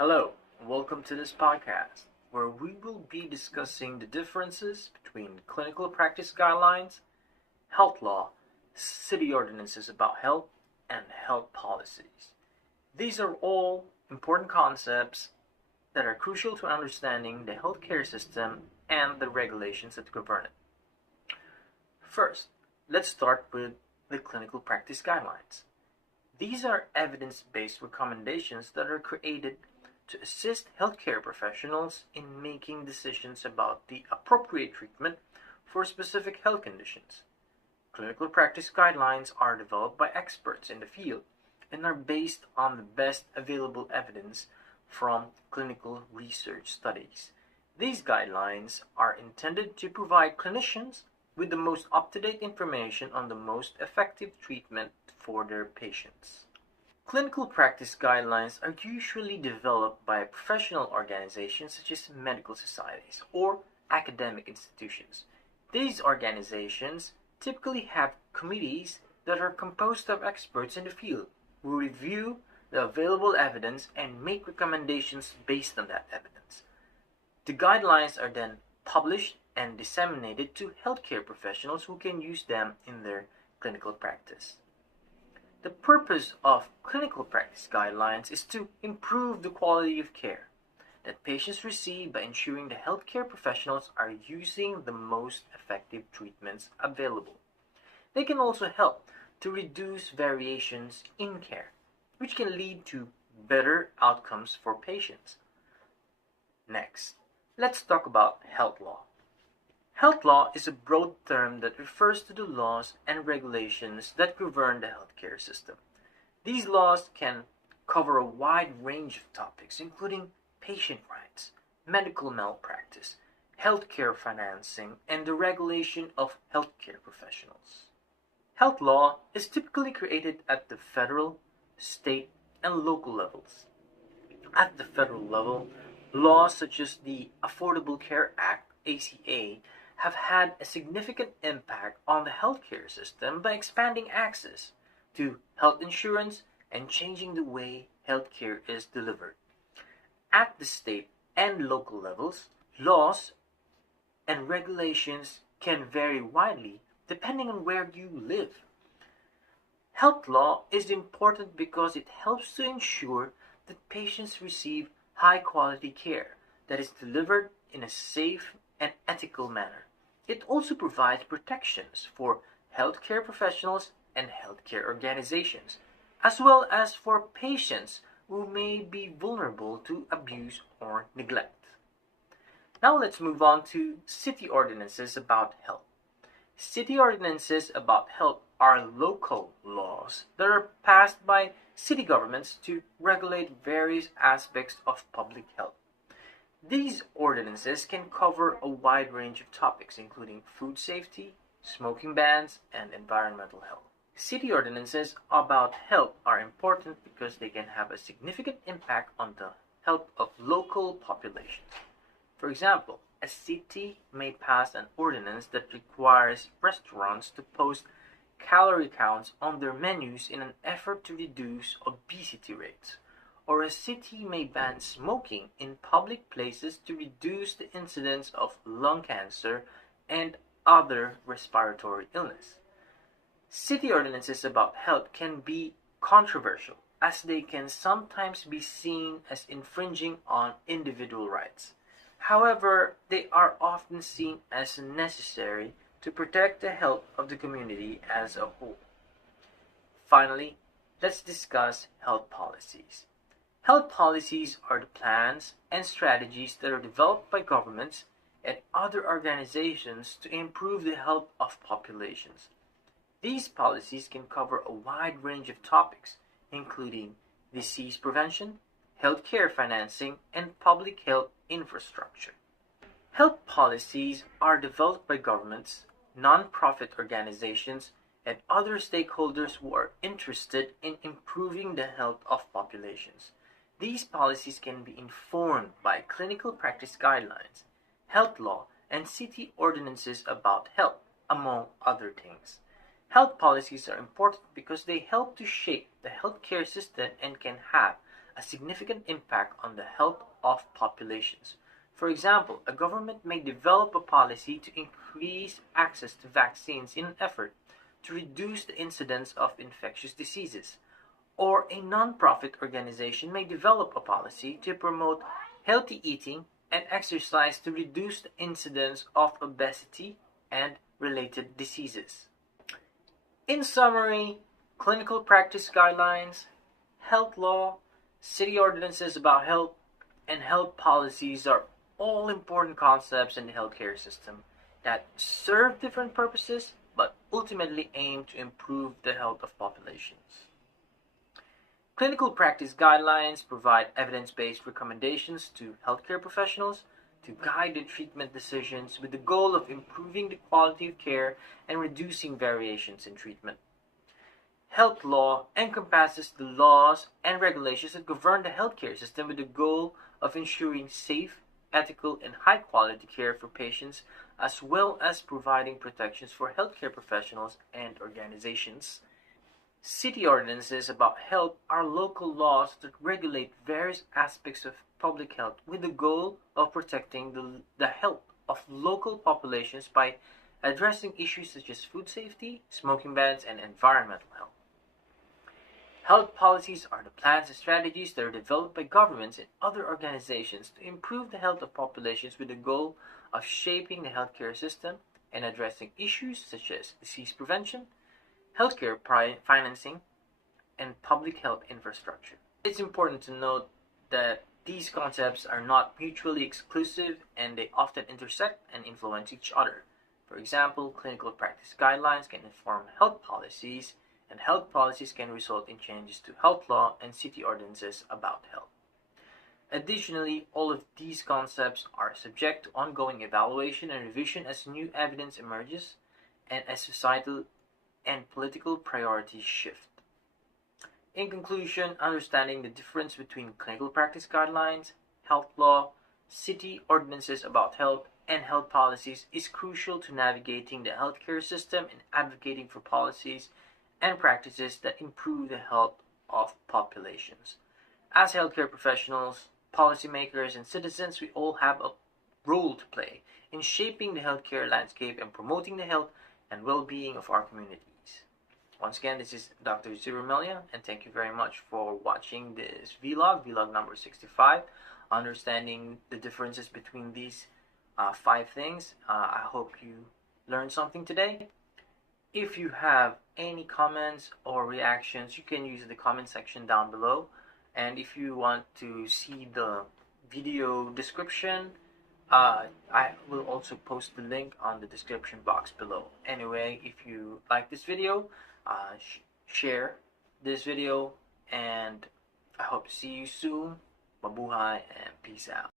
Hello, and welcome to this podcast where we will be discussing the differences between clinical practice guidelines, health law, city ordinances about health, and health policies. These are all important concepts that are crucial to understanding the healthcare system and the regulations that govern it. First, let's start with the clinical practice guidelines. These are evidence-based recommendations that are created to assist healthcare professionals in making decisions about the appropriate treatment for specific health conditions. Clinical practice guidelines are developed by experts in the field and are based on the best available evidence from clinical research studies. These guidelines are intended to provide clinicians with the most up-to-date information on the most effective treatment for their patients. Clinical practice guidelines are usually developed by professional organizations such as medical societies or academic institutions. These organizations typically have committees that are composed of experts in the field who review the available evidence and make recommendations based on that evidence. The guidelines are then published and disseminated to healthcare professionals who can use them in their clinical practice. The purpose of clinical practice guidelines is to improve the quality of care that patients receive by ensuring the healthcare professionals are using the most effective treatments available. They can also help to reduce variations in care, which can lead to better outcomes for patients. Next, let's talk about health law. Health law is a broad term that refers to the laws and regulations that govern the healthcare system. These laws can cover a wide range of topics, including patient rights, medical malpractice, healthcare financing, and the regulation of healthcare professionals. Health law is typically created at the federal, state, and local levels. At the federal level, laws such as the Affordable Care Act, ACA, have had a significant impact on the healthcare system by expanding access to health insurance and changing the way healthcare is delivered. At the state and local levels, laws and regulations can vary widely depending on where you live. Health law is important because it helps to ensure that patients receive high-quality care that is delivered in a safe and ethical manner. It also provides protections for healthcare professionals and healthcare organizations, as well as for patients who may be vulnerable to abuse or neglect. Now let's move on to city ordinances about health. City ordinances about health are local laws that are passed by city governments to regulate various aspects of public health. These ordinances can cover a wide range of topics, including food safety, smoking bans, and environmental health. City ordinances about health are important because they can have a significant impact on the health of local populations. For example, a city may pass an ordinance that requires restaurants to post calorie counts on their menus in an effort to reduce obesity rates. Or a city may ban smoking in public places to reduce the incidence of lung cancer and other respiratory illness. City ordinances about health can be controversial, as they can sometimes be seen as infringing on individual rights. However, they are often seen as necessary to protect the health of the community as a whole. Finally, let's discuss health policies. Health policies are the plans and strategies that are developed by governments and other organizations to improve the health of populations. These policies can cover a wide range of topics, including disease prevention, healthcare financing, and public health infrastructure. Health policies are developed by governments, non-profit organizations, and other stakeholders who are interested in improving the health of populations. These policies can be informed by clinical practice guidelines, health law, and city ordinances about health, among other things. Health policies are important because they help to shape the healthcare system and can have a significant impact on the health of populations. For example, a government may develop a policy to increase access to vaccines in an effort to reduce the incidence of infectious diseases, or a non-profit organization may develop a policy to promote healthy eating and exercise to reduce the incidence of obesity and related diseases. In summary, clinical practice guidelines, health law, city ordinances about health, and health policies are all important concepts in the healthcare system that serve different purposes but ultimately aim to improve the health of populations. Clinical practice guidelines provide evidence-based recommendations to healthcare professionals to guide their treatment decisions with the goal of improving the quality of care and reducing variations in treatment. Health law encompasses the laws and regulations that govern the healthcare system with the goal of ensuring safe, ethical, and high-quality care for patients, as well as providing protections for healthcare professionals and organizations. City ordinances about health are local laws that regulate various aspects of public health with the goal of protecting the health of local populations by addressing issues such as food safety, smoking bans, and environmental health. Health policies are the plans and strategies that are developed by governments and other organizations to improve the health of populations with the goal of shaping the healthcare system and addressing issues such as disease prevention, healthcare financing, and public health infrastructure. It's important to note that these concepts are not mutually exclusive and they often intersect and influence each other. For example, clinical practice guidelines can inform health policies, and health policies can result in changes to health law and city ordinances about health. Additionally, all of these concepts are subject to ongoing evaluation and revision as new evidence emerges and as societal and political priorities shift. In conclusion, understanding the difference between clinical practice guidelines, health law, city ordinances about health, and health policies is crucial to navigating the healthcare system and advocating for policies and practices that improve the health of populations. As healthcare professionals, policymakers, and citizens, we all have a role to play in shaping the healthcare landscape and promoting the health and well-being of our communities. Once again, this is Dr. Zirumelia, and thank you very much for watching this vlog number 65, understanding the differences between these 5 things. I hope you learned something today. If you have any comments or reactions, you can use the comment section down below. And if you want to see the video description, I will also post the link on the description box below. Anyway, if you like this video, share this video, and I hope to see you soon. Mabuhay and peace out.